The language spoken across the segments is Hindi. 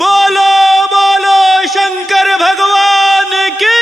बोलो बोलो शंकर भगवान की।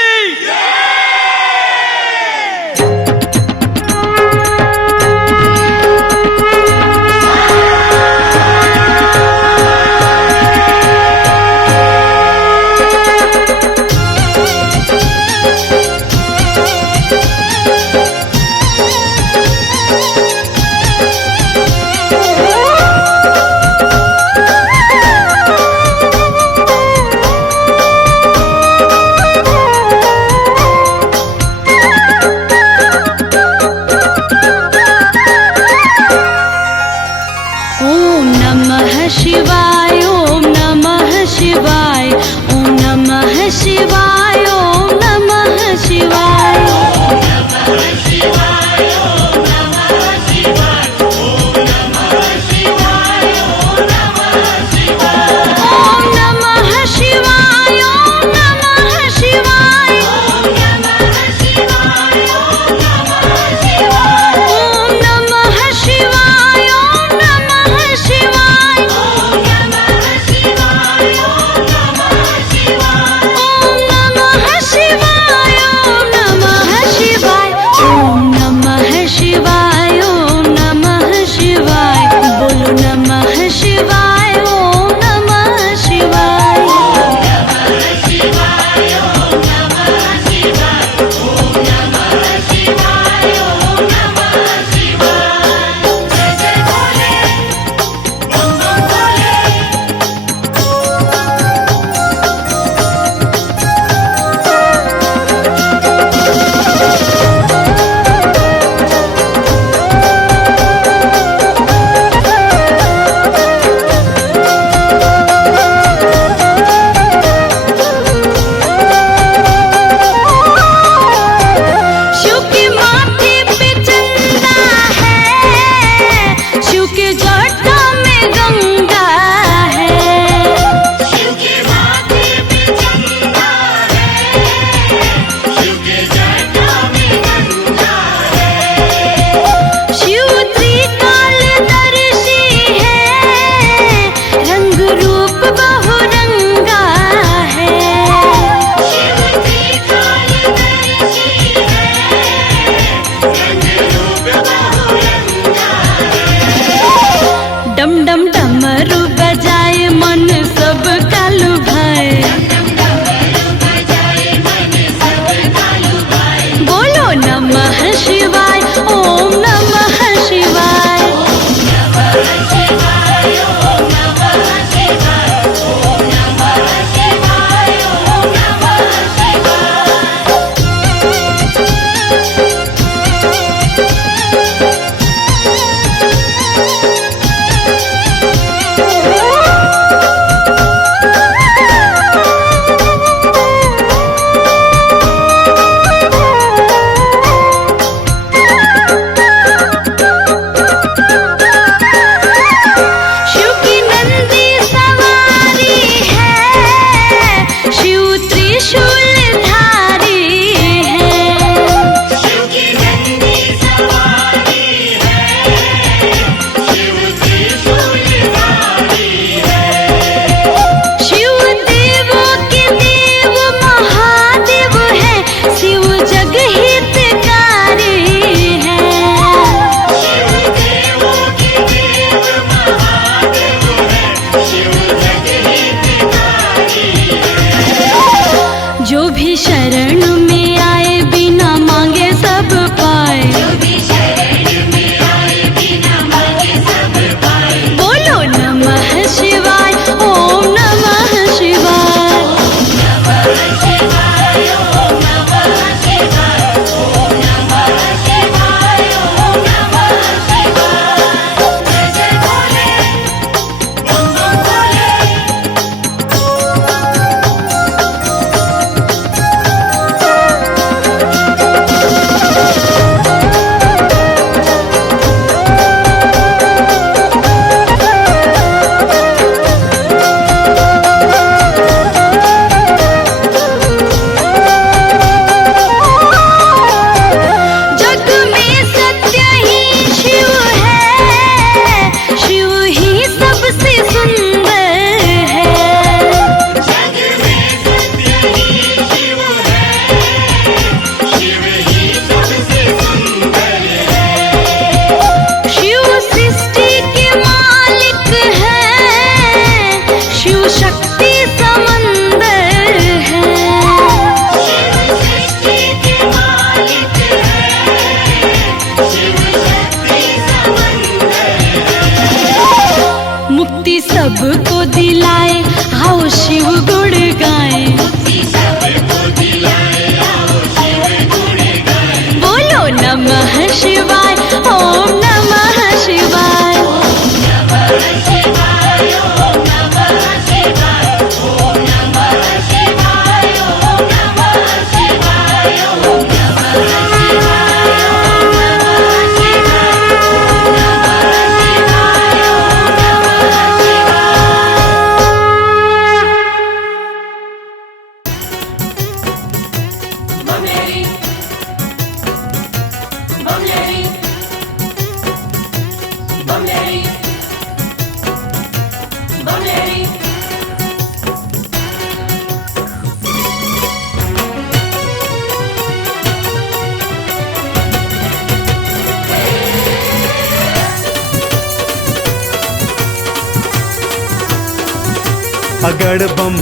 अगड़ बम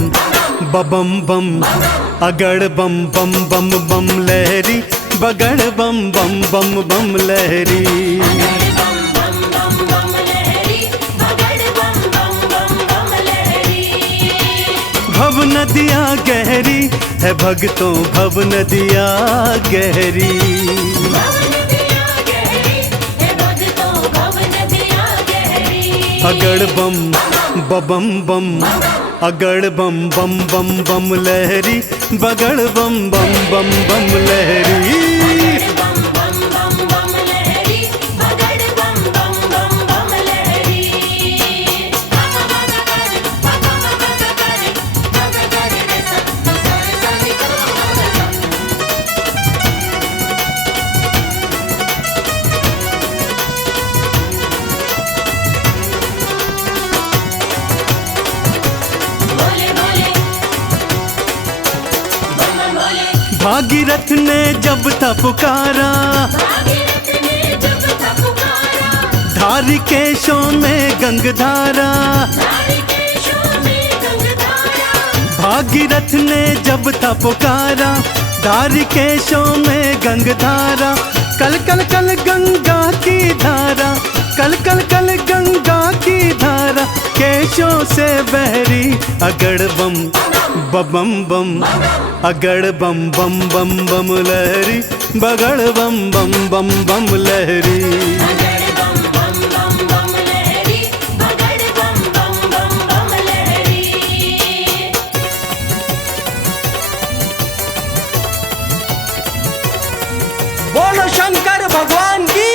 बम बम, अगड़ बम बम बम बम लहरी, बगड़ बम बम बम बम लहरी। भव नदिया गहरी है भक्तों, भव नदिया गहरी। अगड़ बम बम बम, अगड़ बम बम बम बम लहरी, बगड़ बम बम बम बम लहरी। भागीरथ ने जब था पुकारा, धारी केशों में गंगधारा। भागीरथ ने जब था पुकारा, धारी केशों में गंगधारा। कल कल कल गंगा की धारा, कल कल कल गंगा की धारा, केशों से बहरी। अगड़ बम बम बम, अगड़ बम बम बम बम लहरी, बगड़ बम बम बम बम लहरी। बोलो शंकर भगवान की।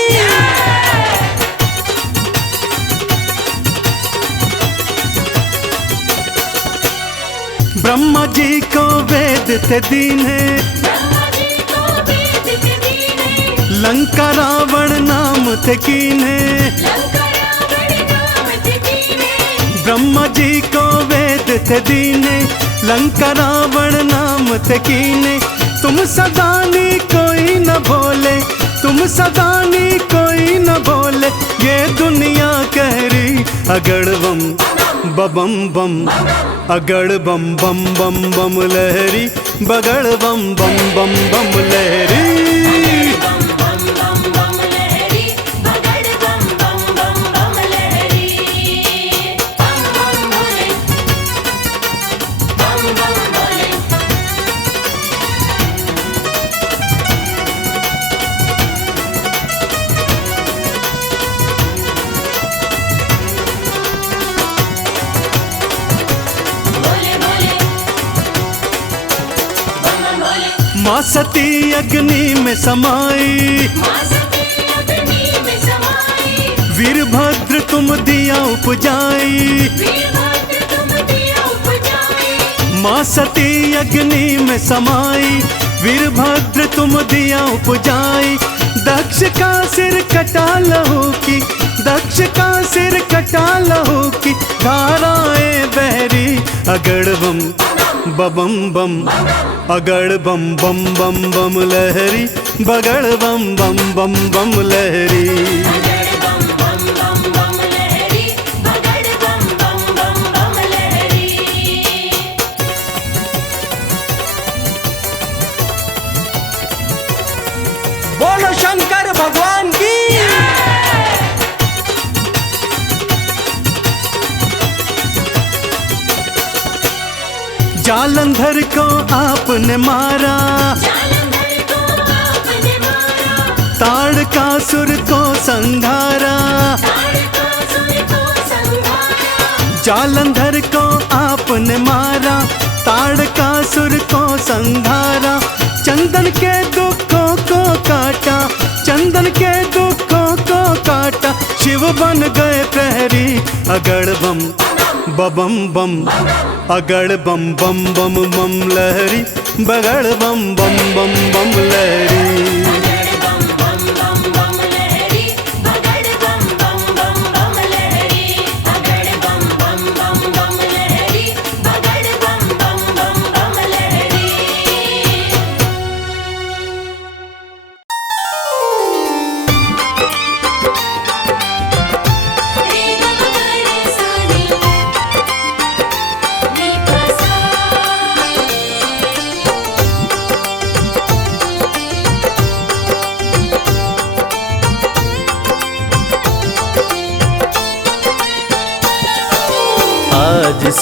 ब्रह्मा जी को वेद थे दीने, लंका रावण नाम थे कीने। ब्रह्मा जी को वेद थे दीने, लंका रावण नाम थे कीने। तुम सदानी कोई न बोले, तुम सदानी कोई न बोले, ये दुनिया कह रही। अगड़ बम बम बम, अगड़ बम बम बम बम लहरी, बगड़ बम बम बम बम लहरी। माँ सती अग्नि में समाई, वीरभद्र तुम दिया उपजाई। माँ सती अग्नि में समाई, वीरभद्र तुम दिया उपजाई। दक्ष का सिर कटा लहू की, दक्ष का सिर कटा लहू की, धाराएं बहरी। अगड़ बम बम बम, अगड़ बम बम बम बम लहरी, बगड़ बम बम बम बम लहरी। बोलो शंकर भगवान की। जालंधर को आपने मारा, ताड़कासुर को संघारा। जालंधर को आपने मारा, ताड़कासुर को संघारा। चंदन के दुखों को काटा, चंदन के दुखों को काटा, शिव बन गए प्रहरी। अगड़ बम बम बम, अगड़ बम बम बम बम लहरी, बगड़ बम बम बम बम लहरी।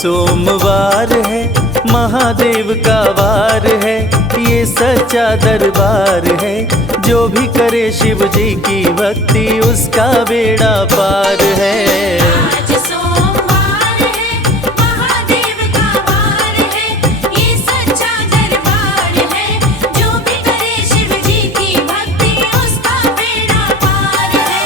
सोमवार है, महादेव का वार है, ये सच्चा दरबार है। जो भी करे शिव जी की भक्ति उसका बेड़ा पार है। आज सोमवार है, महादेव का वार है, ये सच्चा दरबार है। जो भी करे शिव जी की भक्ति उसका बेड़ा पार है।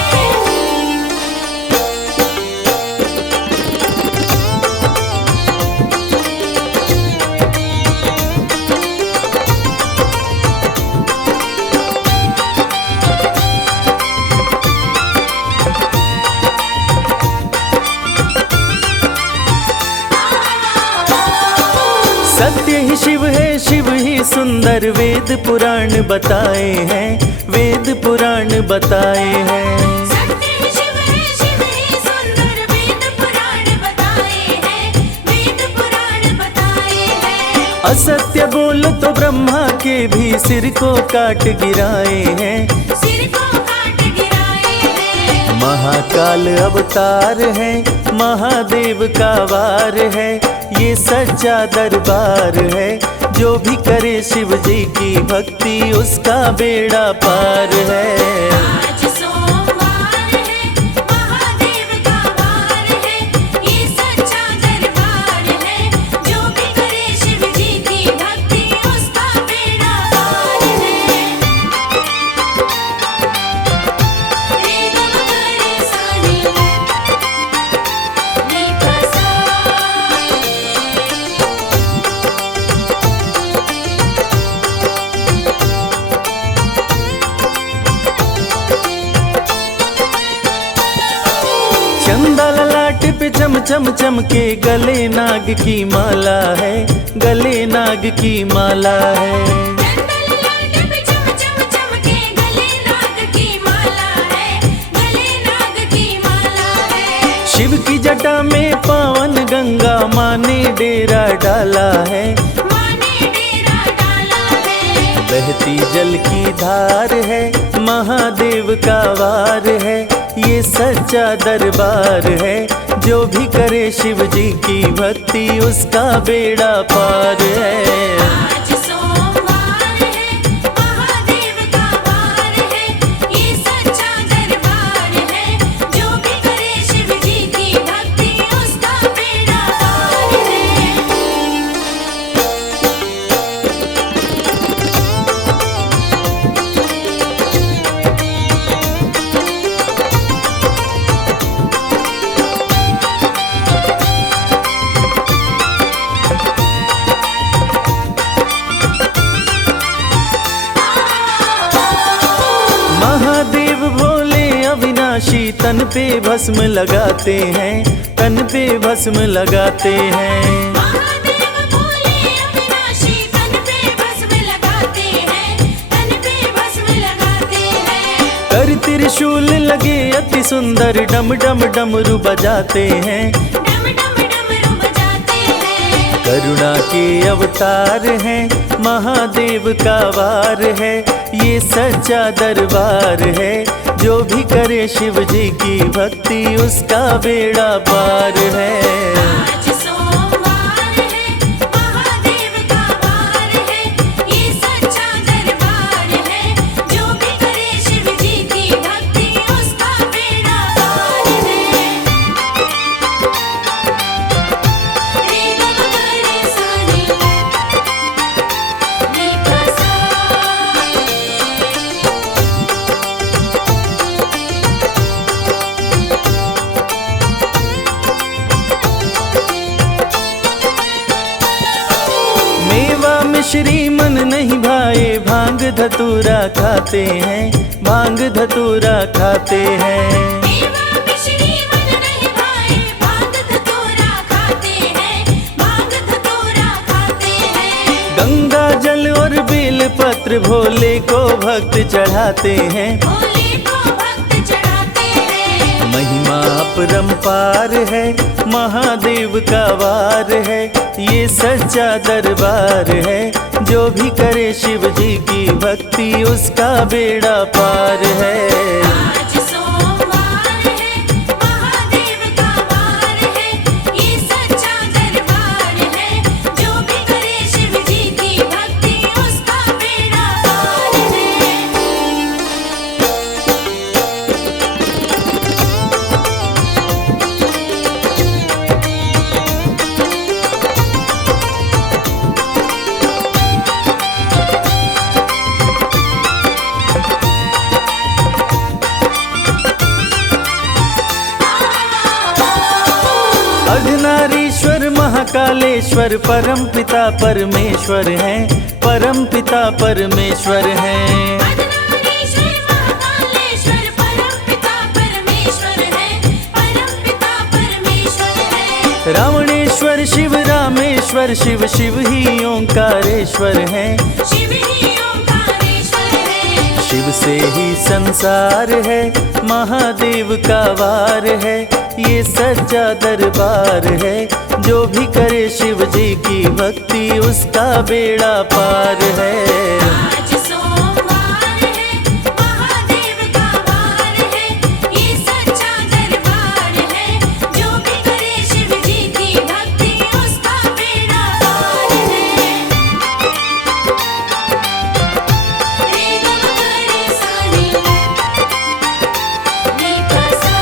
सत्य ही शिव है, शिव ही सुंदर, वेद पुराण बताए हैं, वेद पुराण बताए हैं। सत्य ही शिव है, शिव ही सुंदर, वेद पुराण बताए हैं, वेद पुराण बताए हैं। असत्य बोलो तो ब्रह्मा के भी सिर को काट गिराए हैं, सिर को काट गिराए हैं। महाकाल अवतार है, महादेव का वार है, ये सच्चा दरबार है। जो भी करे शिव जी की भक्ति उसका बेड़ा पार है। आज सोमवार है, महादेव का वार है, ये सच्चा दरबार है। जो भी करे शिव जी की भक्ति उसका बेड़ा पार है। रे ग म ग रे सा रे, नी प सा। चंदा ललाट पे चम चम चमके, गले नाग की माला है, गले नाग की माला है। चंदन लाट पे चम चम चमके, गले नाग की माला है, गले नाग की माला है। शिव की जटा में पावन गंगा माँ ने डेरा डाला है, माने डेरा डाला है। बहती जल की धार है, महादेव का वार है, ये सच्चा दरबार है। जो भी करे शिव जी की भक्ति उसका बेड़ा पार है। आज सोमवार है, महादेव का वार है, ये सच्चा दरबार है। जो भी करे शिव जी की भक्ति उसका बेड़ा पार है। महादेव भोले अविनाशी तन पे भस्म लगाते हैं, तन पे भस्म लगाते हैं। महादेव भोले अविनाशी तन पे भस्म लगाते हैं, तन पे भस्म लगाते हैं। कर त्रिशूल लगे अति सुंदर, डम डम डमरू बजाते हैं, डम डम डमरू बजाते हैं। करुणा के अवतार हैं, महादेव का वार है, ये सच्चा दरबार है। जो भी करे शिव जी की भक्ति उसका बेड़ा पार है। आज सोमवार है, महादेव का वार है, ये सच्चा दरबार है। जो भी करे शिव जी की भक्ति उसका बेड़ा पार है। रे ग म ग रे सा रे, नी प सा। मेवा मिश्री मन नहीं भाए, भांग धतूरा खाते हैं, भांग धतूरा खाते हैं। मेवा मिश्री मन नहीं भाए, भांग धतूरा खाते हैं, भांग धतूरा खाते हैं। गंगा जल और बेल पत्र भोले को भक्त चढ़ाते हैं, भोले को भक्त चढ़ाते हैं। महिमा अपरंपार है, महादेव का वार है, ये सच्चा दरबार है। जो भी करे शिव जी की भक्ति उसका बेड़ा पार है। आज सोमवार है, महादेव का वार है, ये सच्चा दरबार महाकालेश्वर परम पिता परमेश्वर हैं, परम पिता परमेश्वर हैं। अर्धनारीश्वर महाकालेश्वर परम पिता परमेश्वर है, परम पिता परमेश्वर है। रावणेश्वर शिव रामेश्वर शिव शिव ही ओंकारेश्वर हैं। शिव ही ओंकारेश्वर है। शिव से ही संसार है, महादेव का वार है, ये सच्चा दरबार है। जो भी करे शिव जी की भक्ति उसका बेड़ा पार है। आज सोमवार है, महादेव का वार है, ये सच्चा दरबार है। जो भी करे शिव जी की भक्ति उसका बेड़ा पार है। रे ग म ग रे सा नी, नी प सा।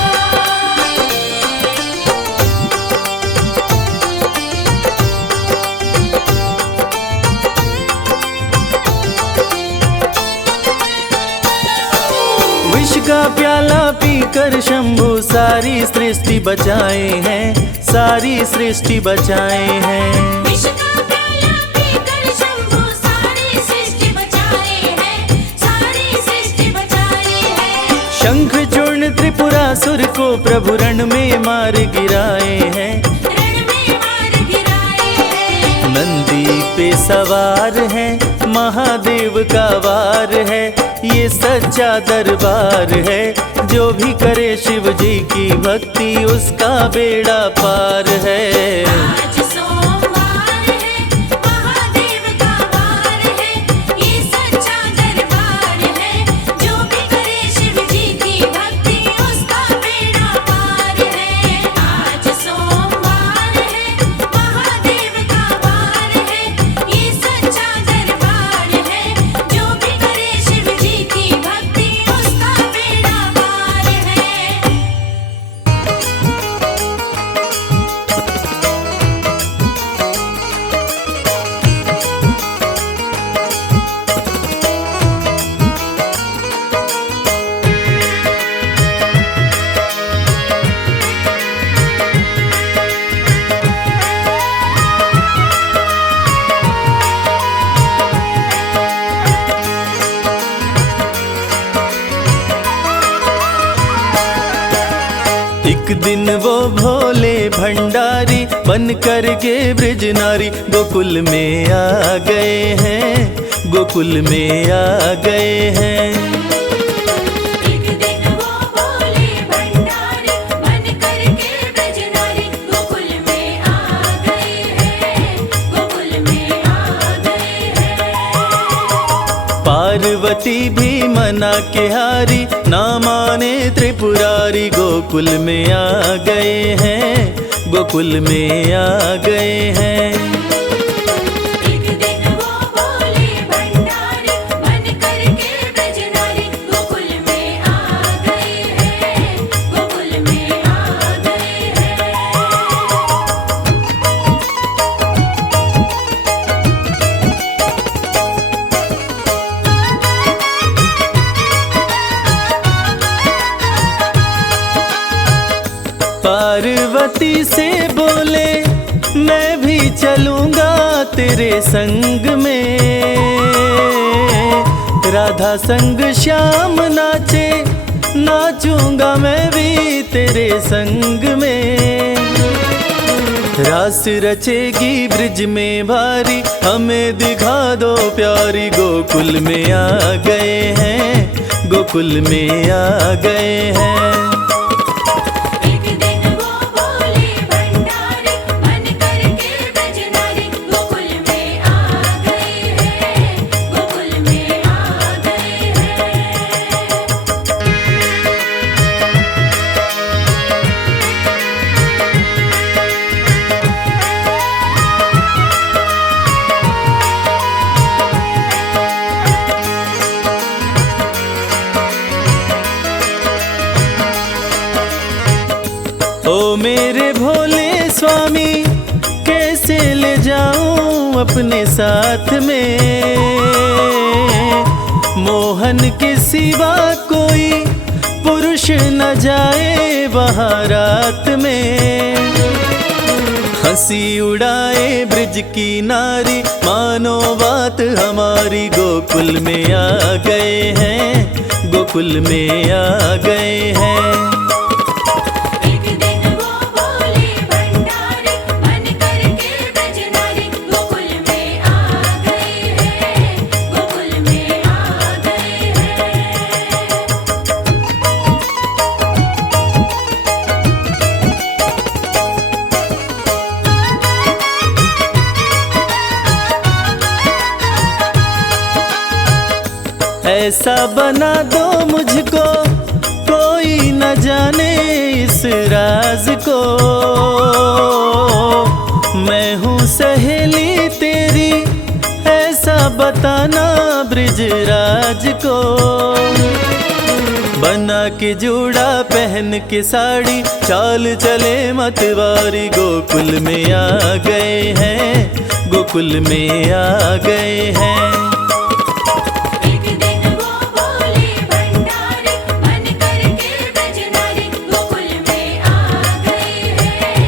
विष का प्याला पीकर शंभु सारी सृष्टि बचाए हैं, सारी सृष्टि बचाए हैं। विष का प्याला पीकर शंभु सारी सृष्टि बचाए हैं, सारी सृष्टि बचाए हैं। शंख चूर्ण त्रिपुरासुर को प्रभु रण में मार गिराए हैं। रण में मार गिराए हैं। नंदी पे सवार है, महादेव का वार है, ये सच्चा दरबार है। जो भी करे शिव जी की भक्ति उसका बेड़ा पार है। आज सोमवार है, महादेव का वार है, ये सच्चा दरबार है। जो भी करे शिव जी की भक्ति उसका बेड़ा पार है। आज सोमवार है, महादेव का वार है, ये सच्चा दरबार है। जो भी करे शिव जी की भक्ति उसका बेड़ा पार है। एक दिन वो भोले भंडारी बन कर के ब्रज नारी गोकुल में आ गए हैं, गोकुल में आ गए हैं। एक दिन वो भोले भंडारी बन कर के ब्रज नारी गोकुल में आ गए हैं, गोकुल में आ गए हैं। पार्वती भी मना के हारी ना माने त्रिपुरारी गोकुल में आ गए हैं, गोकुल में आ गए हैं। एक दिन वो भोले भंडारी बन कर के ब्रज नारी गोकुल में आ गए हैं, गोकुल में आ गए हैं। पार्वती से बोले मैं भी चलूंगा तेरे संग में। राधा संग श्याम नाचे, नाचूंगा मैं भी तेरे संग में। रास रचेगी ब्रिज में भारी, हमें दिखा दो प्यारी गोकुल में आ गए हैं, गोकुल में आ गए हैं। एक दिन वो भोले भंडारी बन कर के ब्रज नारी गोकुल में आ गए हैं, गोकुल में आ गए हैं। ओ मेरे भोले स्वामी कैसे ले जाऊं अपने साथ में। मोहन के सिवा कोई पुरुष न जाए वहाँ रात में। हंसी उड़ाए ब्रिज की नारी, मानो बात हमारी गोकुल में आ गए हैं, गोकुल में आ गए हैं। एक दिन वो बोले भंडारी, मन करके ब्रजनारी, गोकुल में आ गए हैं, गोकुल में आ गए हैं। ऐसा बना दो मुझको कोई न जाने इस राज को, मैं हूँ सहेली तेरी ऐसा बताना ब्रिजराज को। बना के जूड़ा पहन के साड़ी, चाल चले मतवारी, गोकुल में आ गए हैं, गोकुल में आ गए हैं। एक दिन वो बोले भंडारी, मन करके ब्रजनारी, गोकुल में आ गए हैं,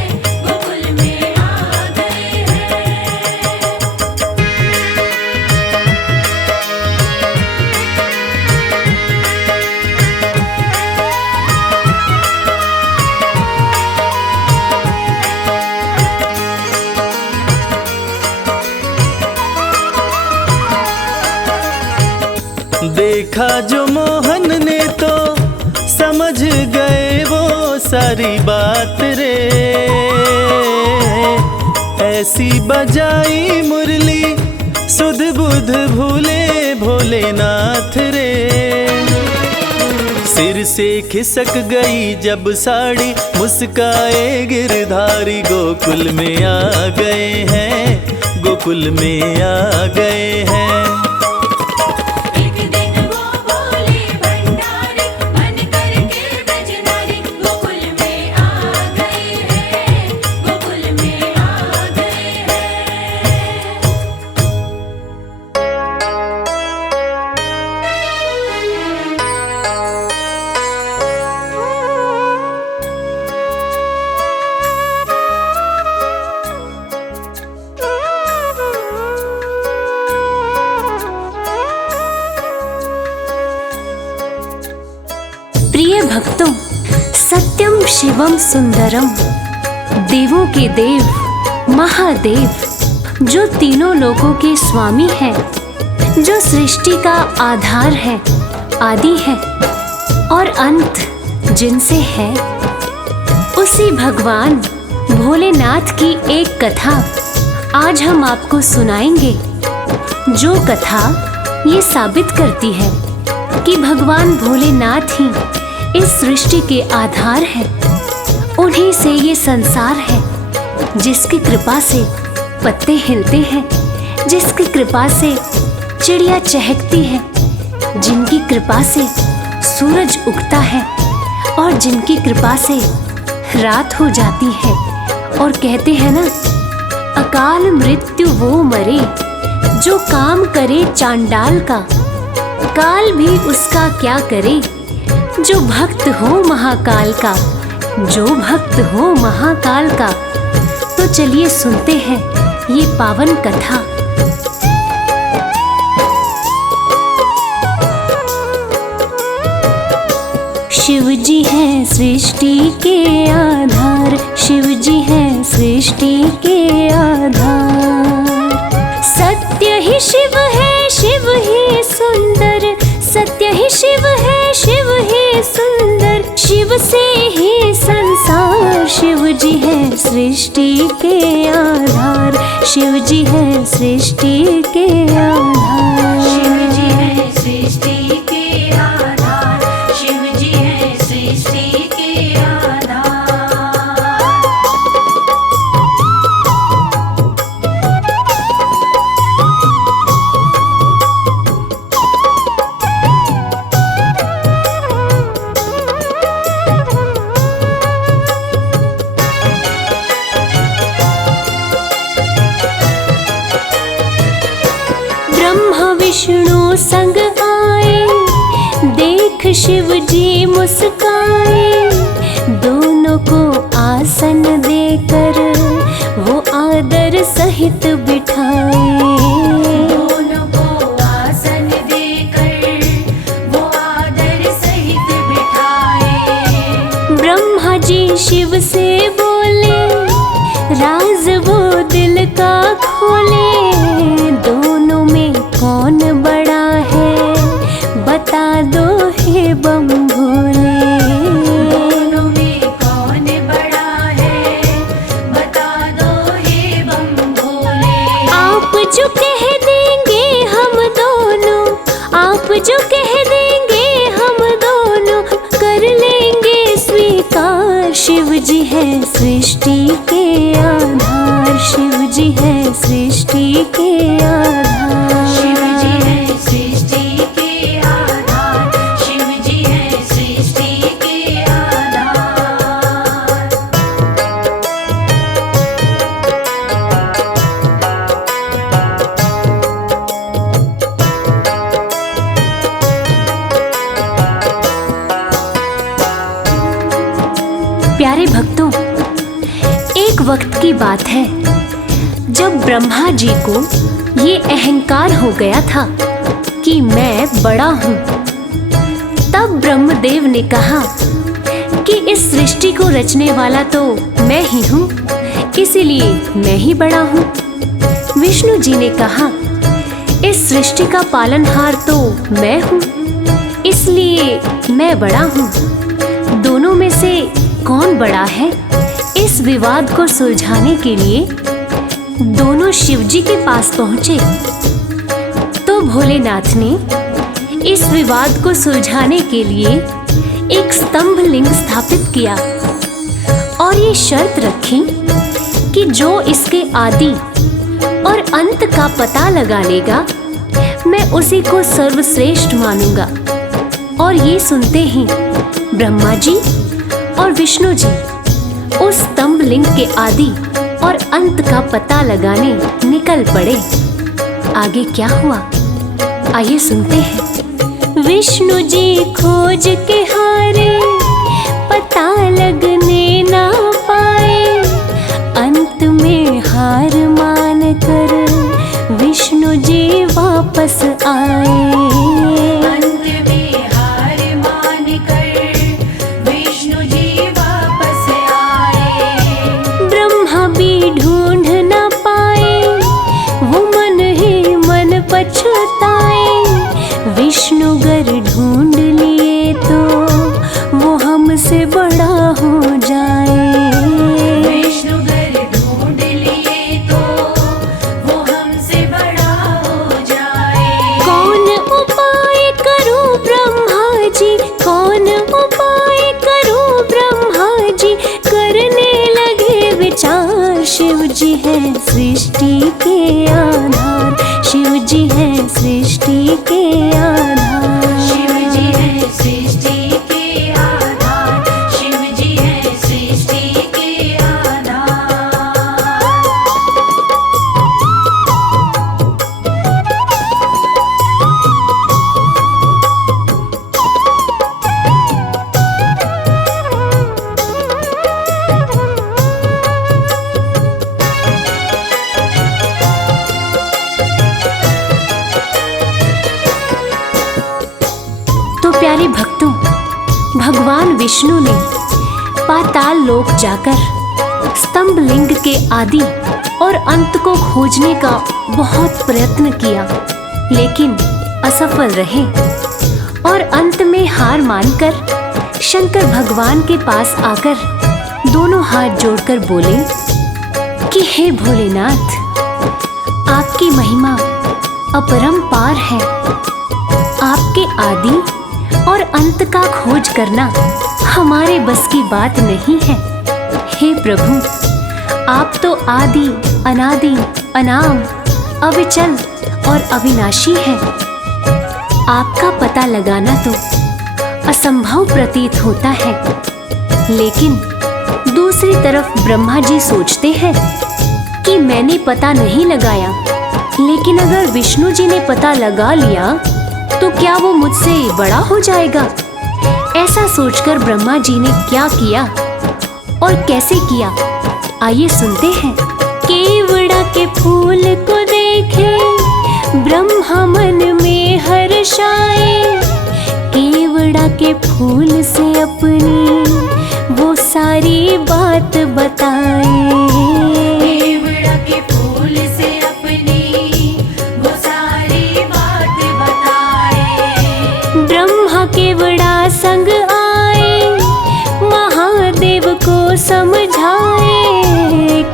गोकुल में आ गए हैं। देखा जो मोहन ने तो समझ गए वो सारी बात रे, ऐसी बजाई मुरली सुध बुध भूले भोलेनाथ रे। सिर से खिसक गई जब साड़ी, मुस्काए गिरधारी, गोकुल में आ गए हैं, गोकुल में आ गए हैं। एक दिन वो बोले भंडारी, मन करके ब्रजनारी, गोकुल में आ गए हैं, गोकुल में आ गए हैं। प्रिय भक्तों, सत्यम शिवम सुंदरम, देवों के देव महादेव, जो तीनों लोकों के स्वामी हैं, जो सृष्टि का आधार है, आदि है और अंत जिनसे है, उसी भगवान भोलेनाथ की एक कथा आज हम आपको सुनाएंगे, जो कथा ये साबित करती है कि भगवान भोलेनाथ ही इस सृष्टि के आधार है। उन्हीं से ये संसार है, जिसकी कृपा से पत्ते हिलते हैं, जिसकी कृपा से चिड़िया चहकती है, जिनकी कृपा से सूरज उगता है और जिनकी कृपा से रात हो जाती है। और कहते हैं ना, अकाल मृत्यु वो मरे जो काम करे चांडाल का, काल भी उसका क्या करे जो भक्त हो महाकाल का, जो भक्त हो महाकाल का। तो चलिए सुनते हैं ये पावन कथा। शिव जी हैं सृष्टि के आधार, शिव जी हैं सृष्टि के आधार। सत्य ही शिव है, शिव ही सुंदर, सत्य ही शिव है, शिव ही सुंदर, शिव से ही संसार। शिव जी है सृष्टि के आधार, शिव जी है सृष्टि के आधार। शिव जी है सृष्टि के आधार, शिव जी है सृष्टि के आधार। ब्रह्मा विष्णु संग आए, देख शिव जी मुस्काए, दोनों को आसन देकर वो आदर सहित बिठाए। दोनों को आसन देकर वो आदर सहित बिठाए। ब्रह्मा जी शिव से बोले, राज वो दिल का खोले। दोनों में कौन बड़ा है, बता दो हे बम भोले। दोनों में कौन बड़ा है, बता दो हे बम भोले। आप जो कह देंगे हम दोनों, आप जो कह देंगे हम दोनों, कर लेंगे स्वीकार। शिव जी है सृष्टि के आधार, शिव जी है सृष्टि के आधार। शिव जी है सृष्टि के आधार, शिव जी है सृष्टि के आधार। प्यारे भक्तों, एक वक्त की बात है जब ब्रह्मा जी को ये अहंकार हो गया था कि मैं बड़ा हूँ। तब ब्रह्मदेव ने कहा कि इस सृष्टि को रचने वाला तो मैं ही हूँ, इसीलिए मैं ही बड़ा हूँ। विष्णु जी ने कहा इस सृष्टि का पालनहार तो मैं हूँ, इसलिए मैं बड़ा हूँ। दोनों में से कौन बड़ा है, इस विवाद को सुलझाने के लिए दोनों शिव जी के पास पहुंचे। तो भोलेनाथ ने इस विवाद को सुलझाने के लिए एक स्तंभ लिंग स्थापित किया और ये शर्त रखी कि जो इसके आदि और अंत का पता लगा लेगा, मैं उसी को सर्वश्रेष्ठ मानूंगा। और ये सुनते ही ब्रह्मा जी और विष्णु जी उस स्तंभ लिंग के आदि और अंत का पता लगाने निकल पड़े। आगे क्या हुआ, आइए सुनते हैं। विष्णु जी खोज के हारे, पता लगने ना पाए। अंत में हार मान कर विष्णु जी वापस आए। अंत में हार मान कर विष्णु जी वापस आए। ब्रह्मा भी ढूंढ ना पाए, वो मन ही मन पछताए। विष्णु गर ढूंढ लिए तो वो हमसे बड़ा हो जाए। विष्णु गर ढूंढ लिए तो वो हमसे बड़ा हो जाए। कौन उपाय करूं ब्रह्मा जी, कौन उपाय करूं ब्रह्मा जी, करने लगे विचार। शिव जी है सृष्टि के आधार, शिव जी है सृष्टि के आधार। शिव जी है सृष्टि के आधार, शिव जी है सृष्टि के आधार। तो प्यारे भक्तों, भगवान विष्णु ने पाताल लोक जाकर स्तंभ लिंग के आदि और अंत को खोजने का बहुत प्रयत्न किया, लेकिन असफल रहे। और अंत में हार मानकर शंकर भगवान के पास आकर दोनों हाथ जोड़कर बोले कि हे भोलेनाथ, आपकी महिमा अपरंपार है। आपके आदि और अंत का खोज करना हमारे बस की बात नहीं है। हे प्रभु, आप तो आदि अनादि अनाम अविचल और अविनाशी हैं। आपका पता लगाना तो असंभव प्रतीत होता है, लेकिन दूसरी तरफ ब्रह्मा जी सोचते हैं कि मैंने पता नहीं लगाया, लेकिन अगर विष्णु जी ने पता लगा लिया तो क्या वो मुझसे बड़ा हो जाएगा। ऐसा सोचकर ब्रह्मा जी ने क्या किया और कैसे किया, आइए सुनते हैं। केवल केवड़ा के फूल को देखे ब्रह्मा मन में हर्षाए। केवड़ा के फूल से अपनी वो सारी बात बताए। केवड़ा के फूल से अपनी वो सारी बात बताए। ब्रह्मा केवड़ा संग आए, महादेव को समझाए।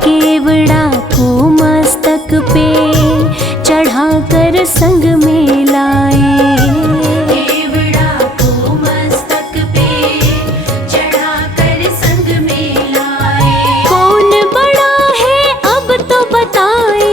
केवड़ा को मस्तक पे चढ़ाकर संग में लाए। केवड़ा को मस्तक पे चढ़ाकर संग में लाए। कौन बड़ा है अब तो बताए,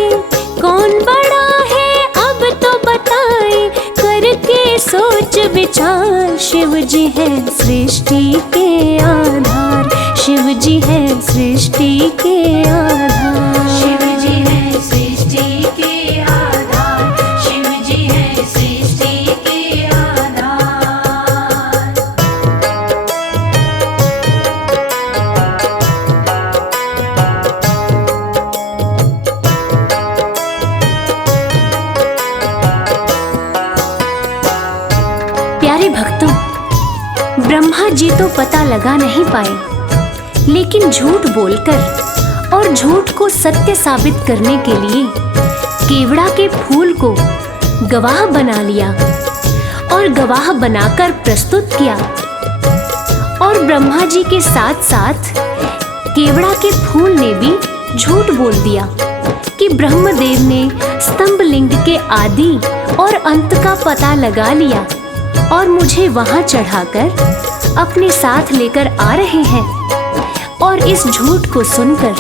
कौन बड़ा है अब तो बताए। करके सोच विचार, शिव जी है सृष्टि के आधार। शिव जी है सृष्टि के आधार। शिव जी है सृष्टि के आधार। शिव जी है सृष्टि के आधार। प्यारे भक्तों, ब्रह्मा जी तो पता लगा नहीं पाए, लेकिन झूठ बोलकर और झूठ को सत्य साबित करने के लिए केवड़ा के फूल को गवाह बना लिया और गवाह बनाकर प्रस्तुत किया। और ब्रह्मा जी के साथ साथ केवड़ा के फूल ने भी झूठ बोल दिया कि ब्रह्मदेव ने स्तंभ लिंग के आदि और अंत का पता लगा लिया और मुझे वहां चढ़ाकर अपने साथ लेकर आ रहे हैं। और इस झूठ को सुनकर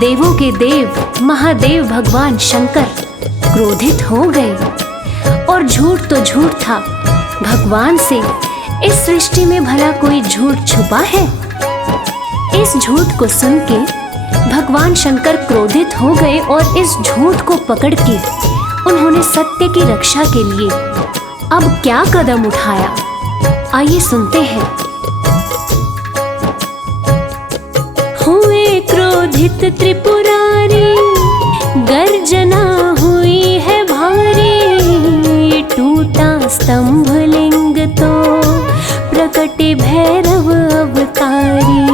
देवों के देव महादेव भगवान शंकर क्रोधित हो गए। और झूठ तो झूठ था, भगवान से इस सृष्टि में भला कोई झूठ छुपा है? इस झूठ को सुन के भगवान शंकर क्रोधित हो गए और इस झूठ को पकड़ के उन्होंने सत्य की रक्षा के लिए अब क्या कदम उठाया, आइए सुनते हैं। हुए क्रोधित त्रिपुरारी, गर्जना हुई है भारी। टूटा स्तंभ लिंग तो प्रकटे भैरव अवतारी।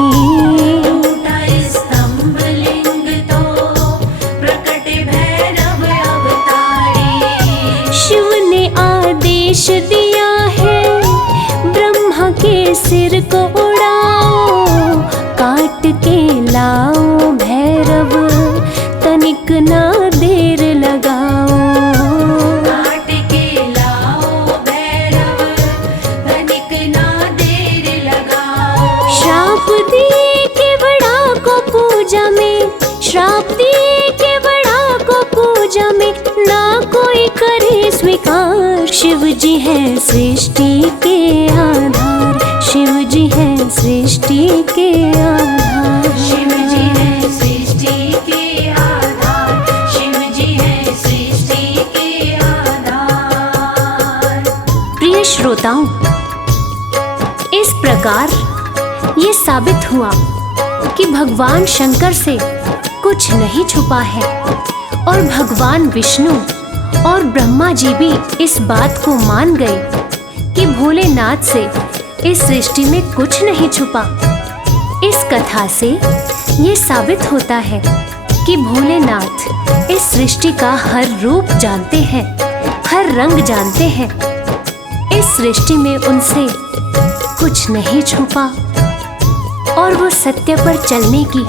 टूटा स्तंभ लिंग तो प्रकटे भैरव अवतारी। शिव ने आदेश दिया है, ब्रह्मा के सिर को उड़ाओ। काट के लाओ भैरव, तनिक ना देर लगाओ। काट के लाओ भैरव, तनिक ना देर लगाओ। श्राप दिए केवड़ा को पूजा में, श्राप दिए केवड़ा को पूजा में, ना कोई करे स्वीकार। शिव जी है सृष्टि के आधार। शिव जी है सृष्टि के आधार। शिव जी है सृष्टि के आधार। शिव जी है सृष्टि के आधार। प्रिय श्रोताओं, इस प्रकार ये साबित हुआ कि भगवान शंकर से कुछ नहीं छुपा है और भगवान विष्णु और ब्रह्मा जी भी इस बात को मान गए कि भोलेनाथ से इस सृष्टि में कुछ नहीं छुपा। इस कथा से ये साबित होता है कि भोलेनाथ इस सृष्टि का हर रूप जानते हैं, हर रंग जानते हैं। इस सृष्टि में उनसे कुछ नहीं छुपा और वो सत्य पर चलने की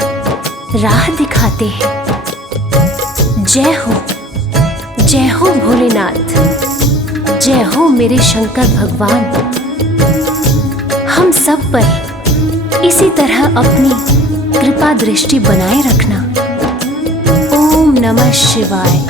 राह दिखाते हैं। जय हो भोलेनाथ, जय हो मेरे शंकर भगवान। हम सब पर इसी तरह अपनी कृपा दृष्टि बनाए रखना। ओम नमः शिवाय।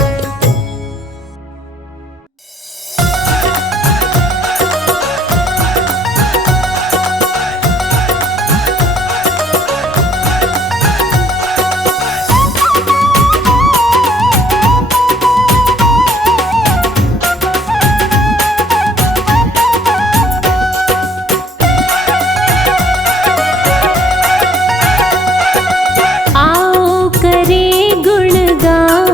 आओ करे गुणगान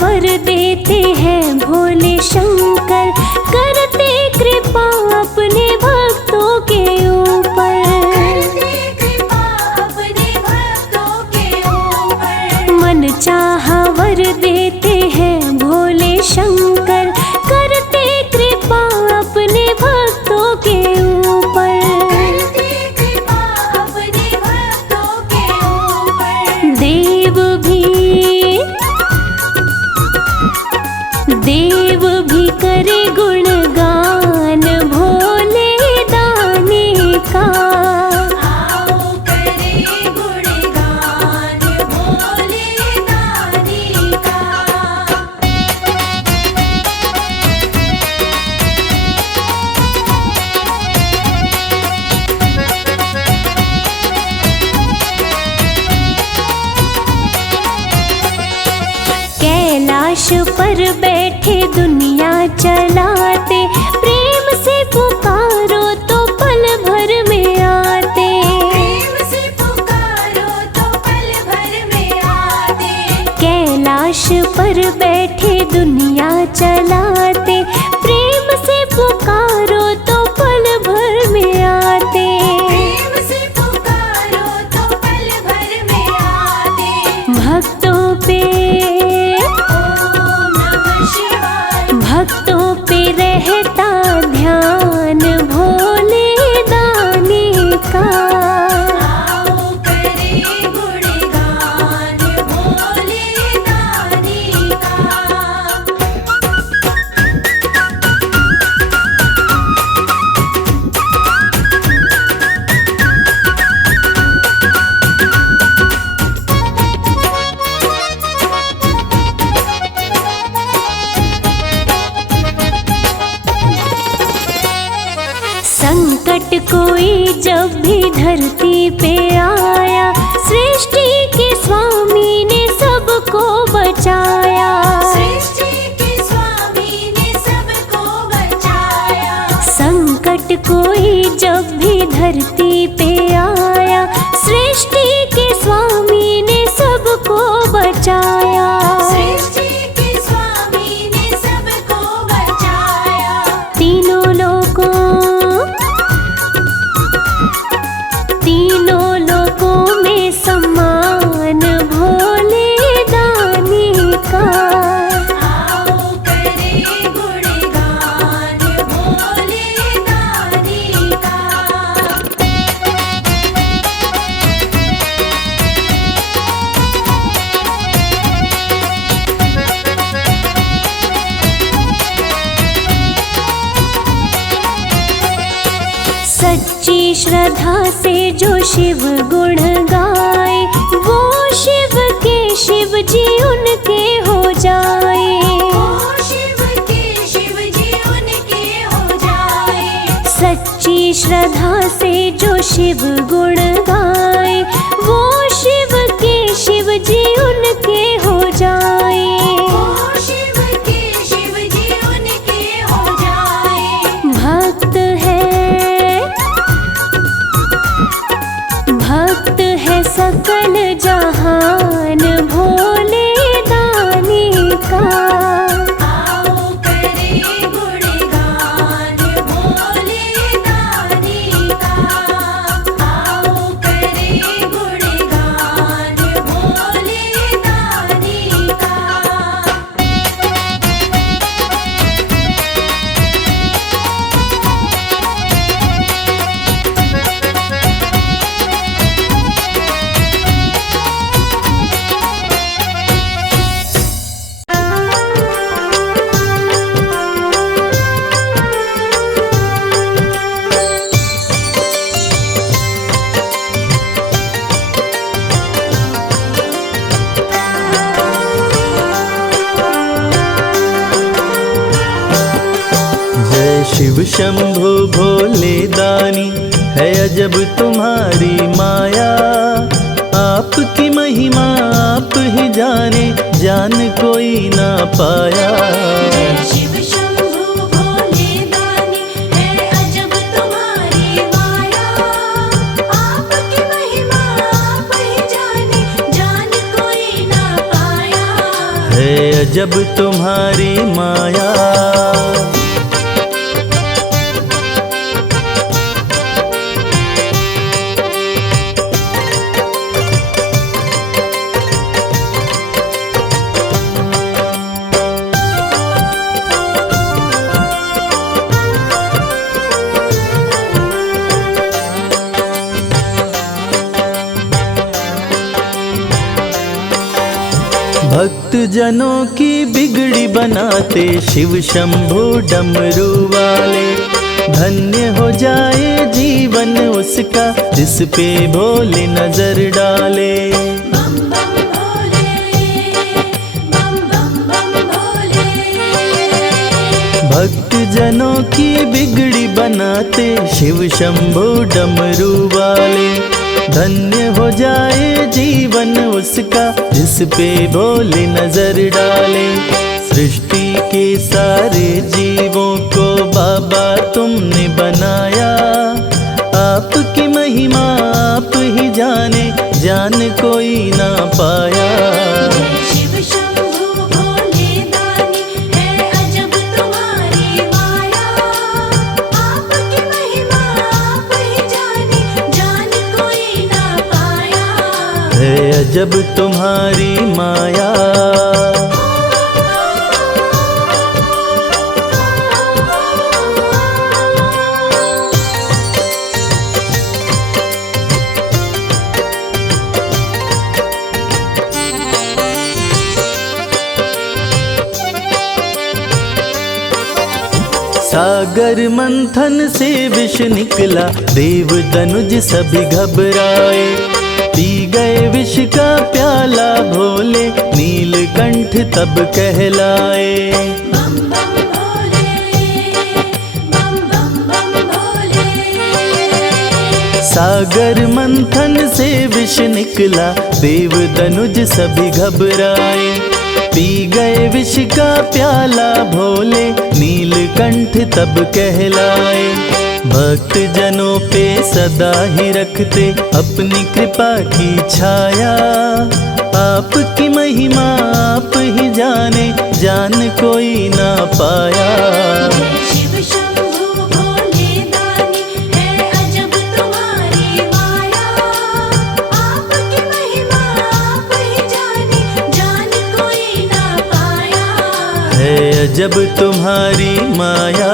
वर देते हैं भोले शंकर, करते कृपा अपने भक्तों के ऊपर। करते कृपा अपने भक्तों के ऊपर। मन चाहा वर देते हैं भोले शंकर, करते कृपा अपने भक्तों के ऊपर। करते कृपा अपने भक्तों के ऊपर। देव भी करे गुणगान भोले दानी का। आओ करे गुणगान भोले दानी का। कैलाश पर बैठे दुनिया चलाते, प्रेम से पुकारो तो पल भर में आते। प्रेम से पुकारो तो पल भर में आते। कैलाश पर बैठे दुनिया चलाते, प्रेम से पुकारो तो पल भर में आते। प्रेम से पुकारो तो पल भर में आते। भक्तों पे ओम नमः शिवाय। भक्तों पे रहता ध्यान भोले दानी का। आओ करे गुणगान भोले दानी का। संकट कोई जब भी धरती पे आया, सृष्टि के स्वामी ने सबको बचाया। सृष्टि के स्वामी ने सबको बचाया। संकट कोई जब भी धरती पे आया, सृष्टि के स्वामी ने सबको बचाया। सृष्टि के स्वामी ने सबको बचाया। तीनों लोकों में सम्मान भोले दानी का। आओ करे गुणगान भोले दानी का। सच्ची श्रद्धा से जो शिव गुण गाए, वो शिव के शिव जी उनके हो जाए। ओ शिव के शिव जी उनके हो जाए। सच्ची श्रद्धा से जो शिव गुण गाए, वो शिव के शिव जी उनके हो जाए। ओ शिव के शिव जी उनके हो जाए। भक्त है सकल जहान भोले दानी का। आओ करे गुणगान भोले दानी का। आओ करे गुणगान भोले दानी का। शिव शंभु भोले दानी है अजब तुम्हारी माया। आपकी महिमा आप ही जाने, जान कोई ना पाया। जय शिव शंभु भोले दानी है अजब तुम्हारी माया। आपकी महिमा आप ही जाने, जान कोई ना पाया। है अजब तुम्हारी माया। भक्त जनों की बिगड़ी बनाते शिव शंभु डमरू वाले। धन्य हो जाए जीवन उसका जिस पे भोले नजर डाले। बम बम भोले, बम बम बम भोले। भक्त जनों की बिगड़ी बनाते शिव शंभु डमरू वाले। धन्य हो जाए जीवन उसका जिस पे भोले नजर डाले। सृष्टि के सारे जीवों को बाबा तुमने बनाया। आपकी महिमा आप ही जाने, जान कोई ना पाया। शिव शंभु भोले दानी है अजब तुम्हारी माया। आपकी महिमा आप ही जाने, जान कोई ना पाया। है अजब तुम्हारी माया। सागर मंथन से विष निकला, देव दनुज सभी घबराए। पी गए विष का प्याला भोले, नीलकंठ तब कहलाए। बम बम भोले, बम बम बम भोले। सागर मंथन से विष निकला, देव दनुज सभी घबराए। पी गए विष का प्याला भोले, नीलकंठ तब कहलाए। भक्त जनों पे सदा ही रखते अपनी कृपा की छाया। आपकी महिमा आप ही जाने, जान कोई ना पाया। शिव शंभु भोले दानी है अजब तुम्हारी माया। आपकी महिमा आप ही जाने, जान कोई ना पाया। है अजब तुम्हारी माया।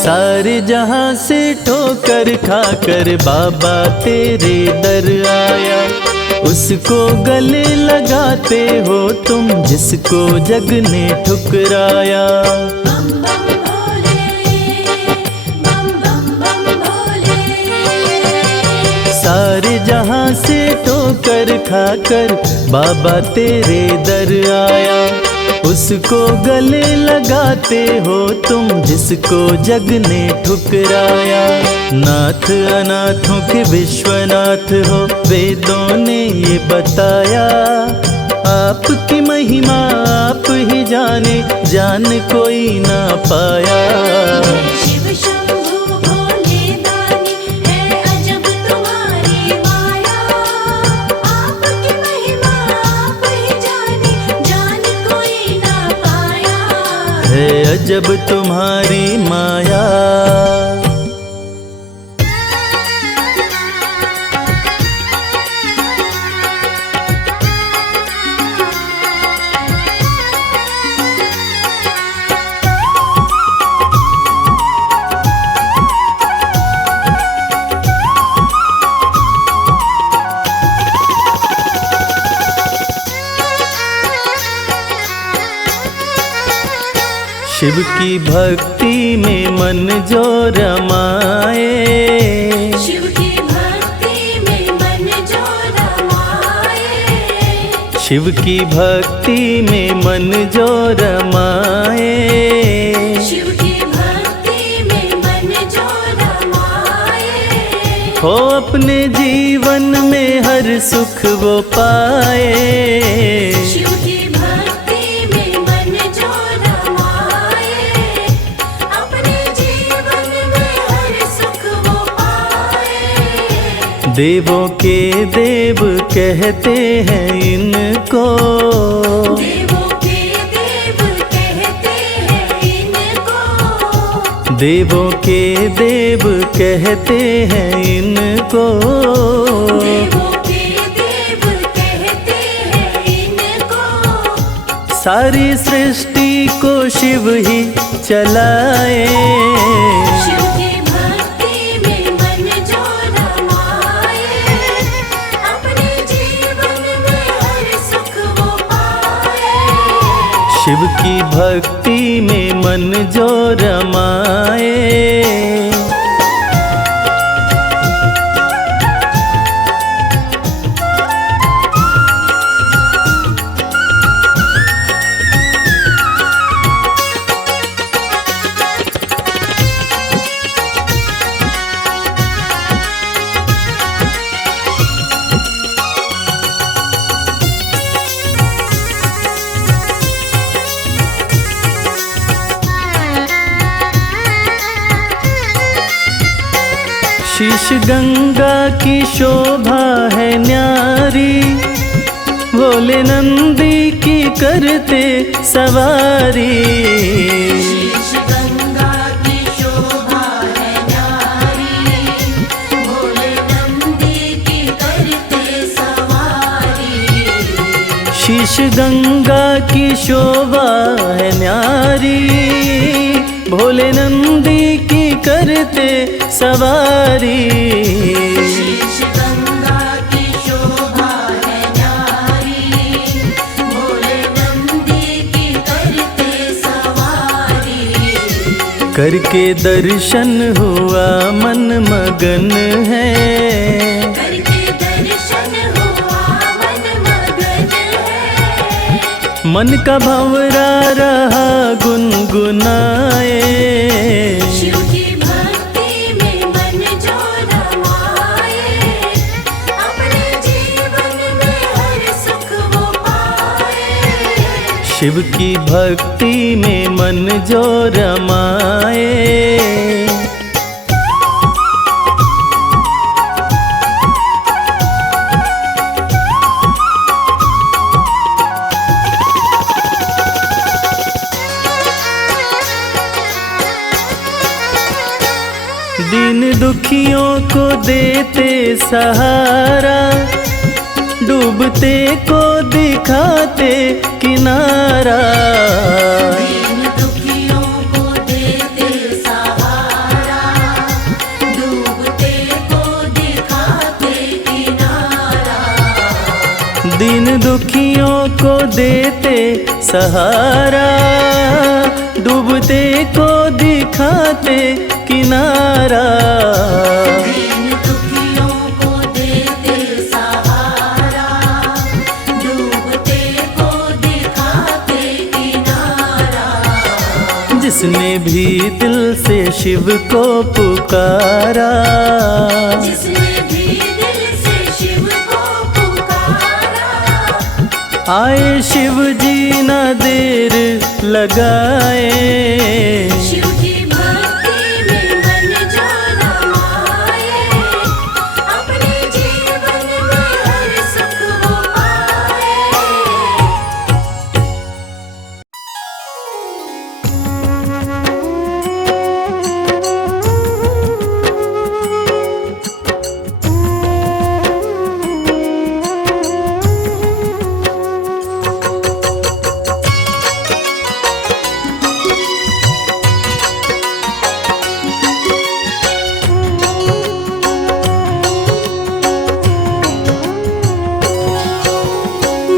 सारे जहां से ठोकर खाकर बाबा तेरे दर आया। उसको गले लगाते हो तुम जिसको जग ने ठुकराया। बम बम भोले, बम बम बम भोले। सारे जहां से ठोकर खाकर बाबा तेरे दर आया। उसको गले लगाते हो तुम जिसको जग ने ठुकराया। नाथ अनाथों के विश्वनाथ हो, वेदों ने ये बताया। आपकी महिमा आप ही जाने, जान कोई ना पाया। शिव शंभु भोले दानी है अजब तुम्हारी माया। आपकी महिमा आप ही जाने, जान कोई ना पाया। है अजब तुम्हारी माया। शिव की भक्ति में मन जो रमाए। शिव की भक्ति में मन जो रमाए। शिव की भक्ति में मन जो रमाए। शिव की भक्ति में सुख वो पाए। शिव की भक्ति में मन जो रमाए, अपने जीवन में हर सुख वो पाए। देवों के देव कहते हैं इनको, देवों के देव कहते हैं इनको, देवों के देव कहते हैं इनको। देवों के देव कहते हैं इनको। सारी सृष्टि को शिव ही चलाए। शिव की भक्ति में मन जो रमाए, अपने जीवन में हर सुख वो पाए। शिव की भक्ति में मन जो रमाए। शीश गंगा की शोभा है न्यारी, भोले नंदी की करते सवारी। शीश गंगा की शोभा है न्यारी, भोले नंदी की करते सवारी। शीश गंगा की शोभा है न्यारी, भोले नंदी की करते सवारी। शीश गंगा की शोभा है न्यारी, भोले नंदी की करते सवारी। करके दर्शन हुआ मन मगन है, करके दर्शन हुआ मन मगन है। मन का भंवरा रहा गुनगुनाए। शिव की भक्ति में मन जो रमाए, अपने जीवन में हर सुख वो पाए। शिव की भक्ति में मन जो रमाए। दीन दुखियों को देते सहारा, डूबते को दिखाते किनारा। दीन दुखियों को देते सहारा, डूबते को दिखाते किनारा। दीन दुखियों को देते सहारा, डूबते को दिखाते किनारा। दीन दुखियों को देते सहारा, डूबते को दिखाते किनारा। जिसने भी दिल से शिव को पुकारा, जिसने भी दिल से शिव को पुकारा। आए शिव जी ना देर लगाए। शिव की भक्ति में मन जो रमाए, अपने जीवन में हर सुख वो पाए।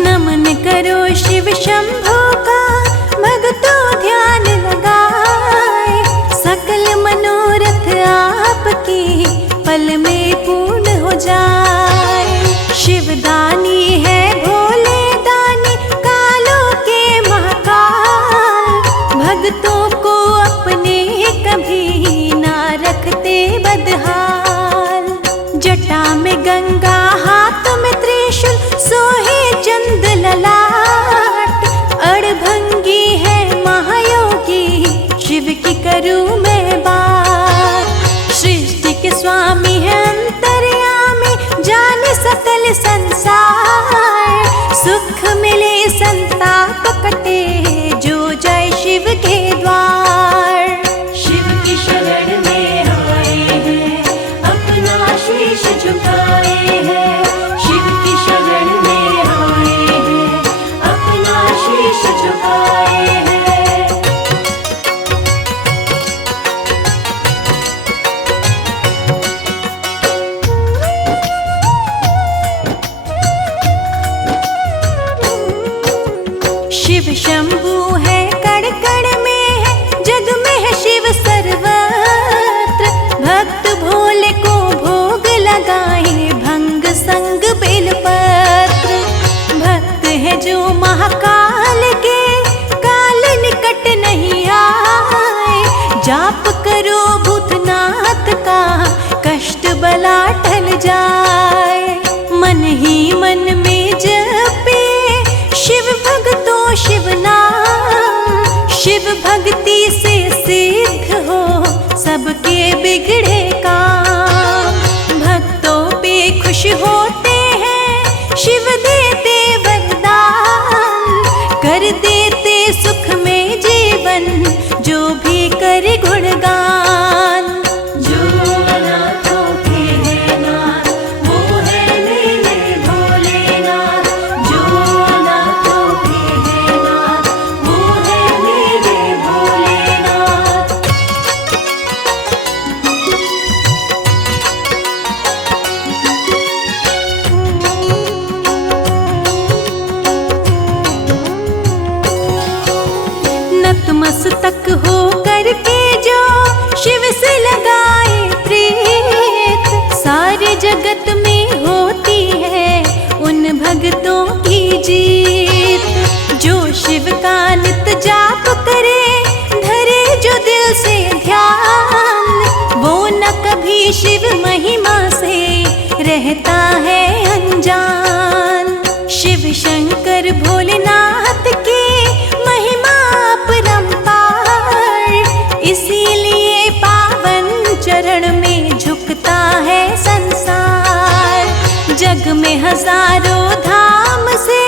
नमन करो शिव शंभो का, भक्तों ध्यान लगाए। सकल मनोरथ आपकी पल में पूर्ण हो जाए। शिवदानी है भोले दानी, कालों के महाकाल। भक्तों को अपने कभी ना रखते बदहाल। जटा में गंगा हाथ में त्रिशूल, शिव शंभु है कण कण में है, जग में है शिव सर्वत्र। भक्त भोले को भोग लगाए भंग संग बेलपत्र। भक्त है जो महाकाल के, काल निकट नहीं आए। जाप करो भूतनाथ का, कष्ट बला टल जाए। मन ही मन में जपे शिव भक्तों शिव नाम। शिव भक्ति से सिद्ध हो सबके बिगड़े काम। भक्तों पे खुश होते हैं शिव देते वरदान। कर देते सुख में जीवन जो भी करे गुणगान। जो अनाथों के है नाथ, वो है मेरे भोलेनाथ। जो अनाथों के है नाथ, वो है मेरे भोलेनाथ। नतमस्तक हो करके जो शिव से लगाए प्रीत। सारे जगत में होती है उन भक्तों की जीत। जो शिव का नित जाप करे, धरे जो दिल से ध्यान। वो न कभी शिव महिमा से रहता है अनजान। शिव शंकर भोलेनाथ की महिमा अपरंपार। इसीलिए पावन चरण में झुकता है संसार। जग में हजारों धाम से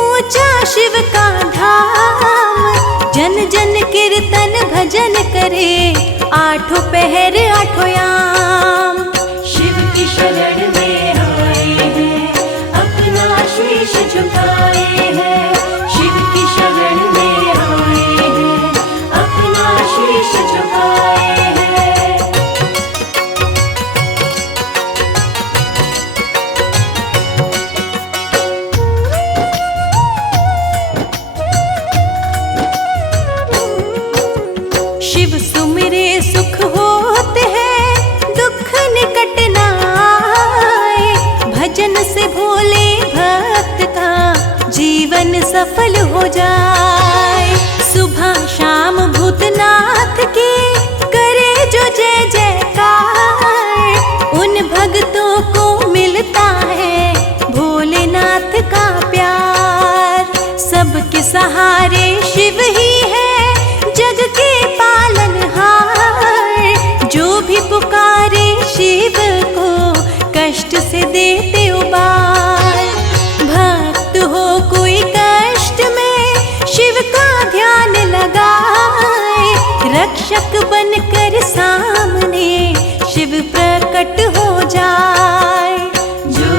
ऊंचा शिव का धाम। जन जन कीर्तन भजन करे, आठों पहर आठों याम। शिव की शरण में आए हैं, अपना शीश झुकाए हैं। शिव की शरण में आए हैं, अपना शीश झुकाए हैं। शिव सुमिरे सुख होते हैं, दुख निकट न आए। भजन से भोले भक्त का जीवन सफल हो जाए। सुबह शाम भूतनाथ की करे जो जय जयकार। उन भक्तों को मिलता है भोलेनाथ का प्यार। सबके सहारे शिव ही है जग के पालनहार। जो भी पुकारे शिव को कष्ट से देते उबार। भक्त हो कोई कष्ट में शिव का ध्यान लगाए। रक्षक बनकर सामने शिव प्रकट हो जाए। जो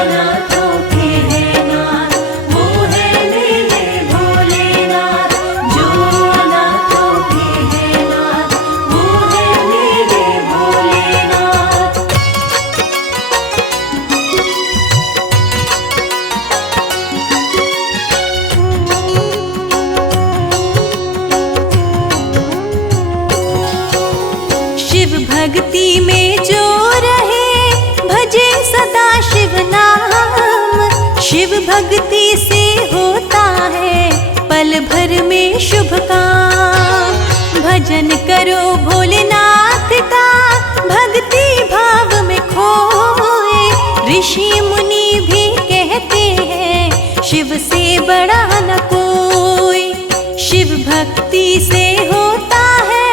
अनाथों के है नाथ, वो है मेरे भोलेनाथ। जो अनाथों के है नाथ, वो है मेरे भोलेनाथ। शिव भक्ति में जो रहे, भजे सदा शिव नाम। शिव भक्ति से होता है पल भर में शुभ काम। भजन करो भोलेनाथ का, भक्ति भाव में खोए। ऋषि मुनि भी कहते हैं शिव से बड़ा न कोई। शिव भक्ति से होता है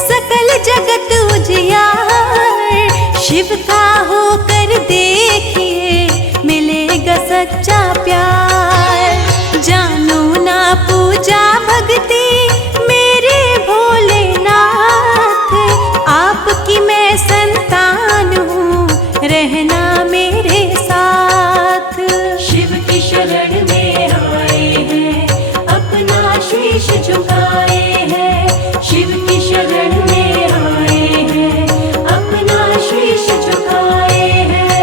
सकल जगत उजियार। शिव का होकर देखिए मिलेगा सच्चा प्यार। जानो ना पूजा भक्ति मेरे भोलेनाथ। आपकी मैं संतान हूँ, रहना मेरे साथ। शिव की शरण में आए हैं, अपना शीश झुकाए हैं। शिव की शरण में आए हैं, अपना शीश झुकाए हैं।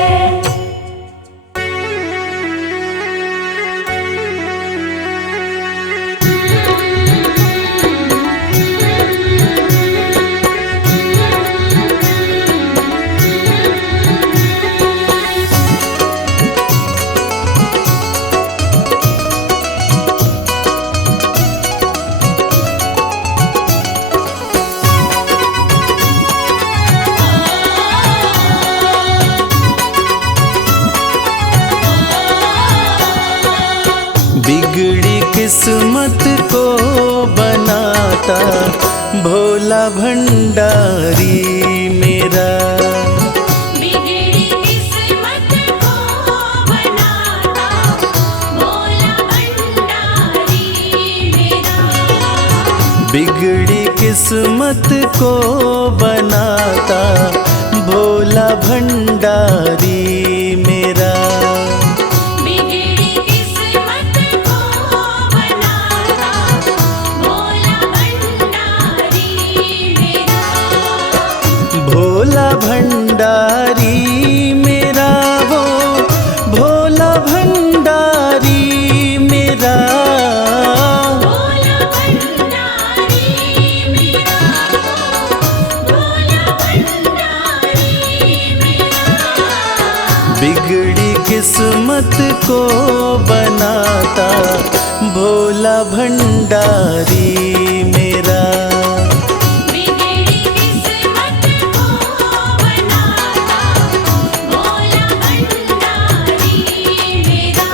किस्मत को बनाता भोला भंडारी मेरा। बिगड़ी किस्मत को बनाता भोला भंडारी मेरा। बिगड़ी किस्मत को बनाता भोला भंडारी मेरा। बिगड़ी किस्मत को बनाता भोला भंडारी मेरा। भोला भंडारी मेरा वो भोला भंडारी मेरा। भोला भंडारी मेरा। भोला भंडारी मेरा। बिगड़ी किस्मत को बनाता भोला भंडारी मेरा। बिगड़ी किस्मत को बनाता भोला भंडारी मेरा।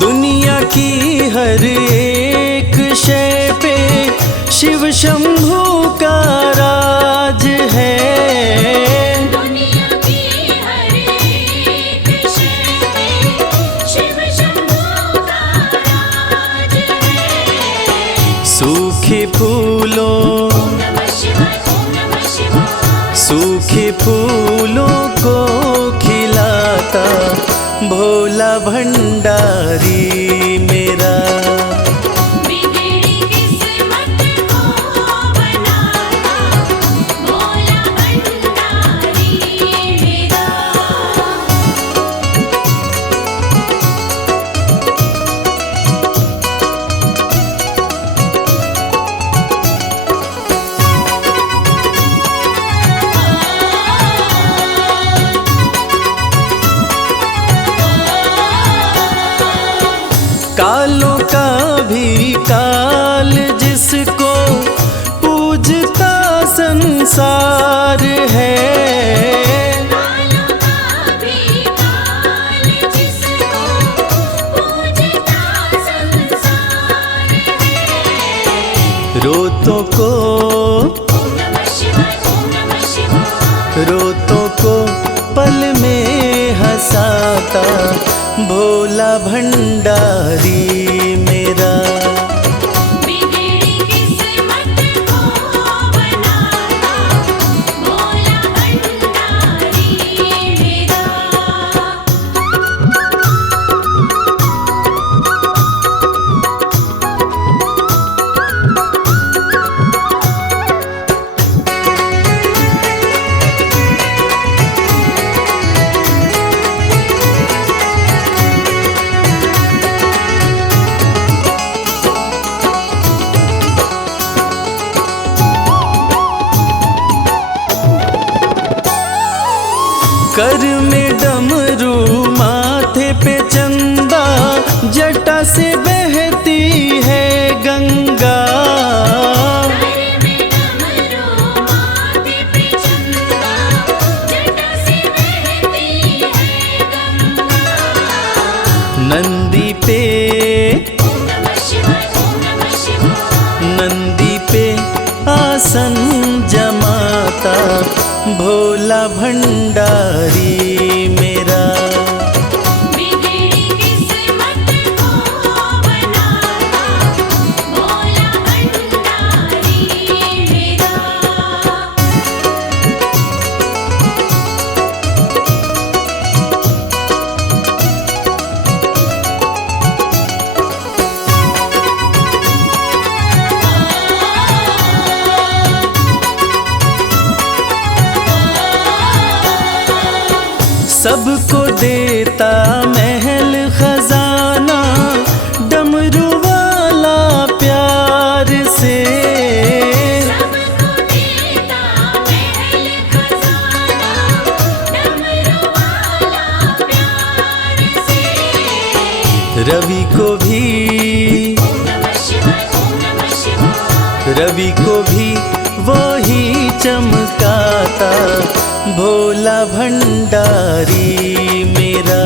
दुनिया की हर एक शय पे शिव शंभू का राज है। दुनिया की हर एक शय पे शिव शंभू का राज है। सूखे फूलों ओम नमः शिवाय। ओम नमः शिवाय। सूखे फूलों को खिलाता भोला भंडारी मेरा। बिगड़ी किस्मत को बनाता भोला भंडारी मेरा। कालों का भी काल जिसको पूजता संसार है। कालों का भी काल जिसको पूजता संसार है। रोतों को ओम नमः शिवाय। ओम नमः शिवाय। रोतों को पल में हंसाता भोला भंडारी मेरा। बिगड़ी किस्मत को बनाता भोला भंडारी मेरा। कर में डमरू माथे पे चंदा जटा से बहती है गंगा। सर में डमरू माथे पे चंदा जटा से बहती है गंगा। नंदी पे ओम नमः शिवाय। ओम नमः शिवाय। नंदी पे आसन जमाता भोला भंडारी मेरा। बिगड़ी किस्मत को बनाता भोला भंडारी मेरा। रवि को भी वो ही चमकाता, भोला भंडारी मेरा।